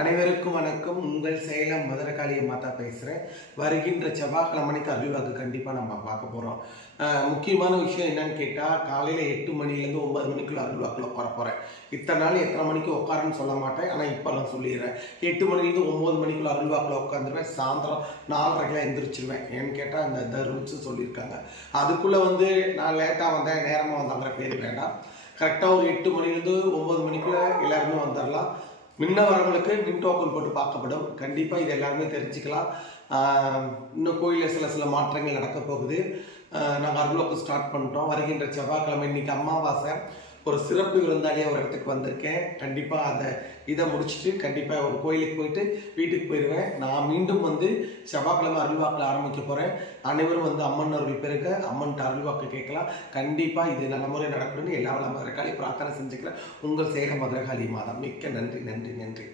அனைவருக்கும் வணக்கம். உங்கள் சேலம் மதுரகாளி மாதா பேசுகிறேன். வருகின்ற செவ்வாய்க்கிழமைக்கு அருள்வாக்கு கண்டிப்பாக நம்ம பார்க்க போகிறோம். முக்கியமான விஷயம் என்னன்னு கேட்டால், காலையில் 8 மணிலேருந்து 9 மணிக்குள்ள அருள்வாக்கில் உட்கார போகிறேன். இத்தனை நாள் எத்தனை மணிக்கு உட்காரன்னு சொல்ல மாட்டேன், ஆனால் இப்போ நான் சொல்லிடுறேன். 8 மணிலேருந்து 9 மணிக்குள்ள அருள்வாக்கில் உட்காந்துருவேன். சாயந்தரம் 4:30 எந்திரிச்சிருவேன். ஏன்னு கேட்டால் அந்த தருச்சு சொல்லியிருக்காங்க. அதுக்குள்ளே நான் லேட்டாக வந்தேன், நேரமாக வந்தாங்கிற பேர் வேண்டாம். கரெக்டாக ஒரு 8 மணிலேருந்து 9 மணிக்குள்ளே எல்லாருமே வந்துடலாம். முன்ன வரவங்களுக்கு மின் டோக்கன் போட்டு பார்க்கப்படும். கண்டிப்பாக இது எல்லாருமே தெரிஞ்சுக்கலாம். இன்னும் கோயிலில் சில மாற்றங்கள் நடக்க போகுது. நாங்கள் அருள்வாக்கு ஸ்டார்ட் பண்ணிட்டோம். வருகின்ற செவ்வாய்க்கிழமை இன்னைக்கு அமாவாசை. ஒரு சிறப்பு விருந்தாளியாக ஒரு இடத்துக்கு வந்திருக்கேன். கண்டிப்பாக அந்த இதை முடிச்சுட்டு கண்டிப்பாக ஒரு கோயிலுக்கு போயிட்டு வீட்டுக்கு போயிடுவேன். நான் மீண்டும் செவ்வாய்க்கிழமை அருள்வாக்கில் ஆரம்பிக்க போகிறேன். அனைவரும் அம்மன் அருள் பெருக அம்மன்ட்டு அருள்வாக்கு கேட்கலாம். கண்டிப்பாக இது நல்ல முறை நடக்கணும்னு எல்லா மதுரகாளி பிரார்த்தனை செஞ்சுக்கிறேன். உங்கள் சேலம் மதுரகாளி மாதா. மிக்க நன்றி நன்றி நன்றி.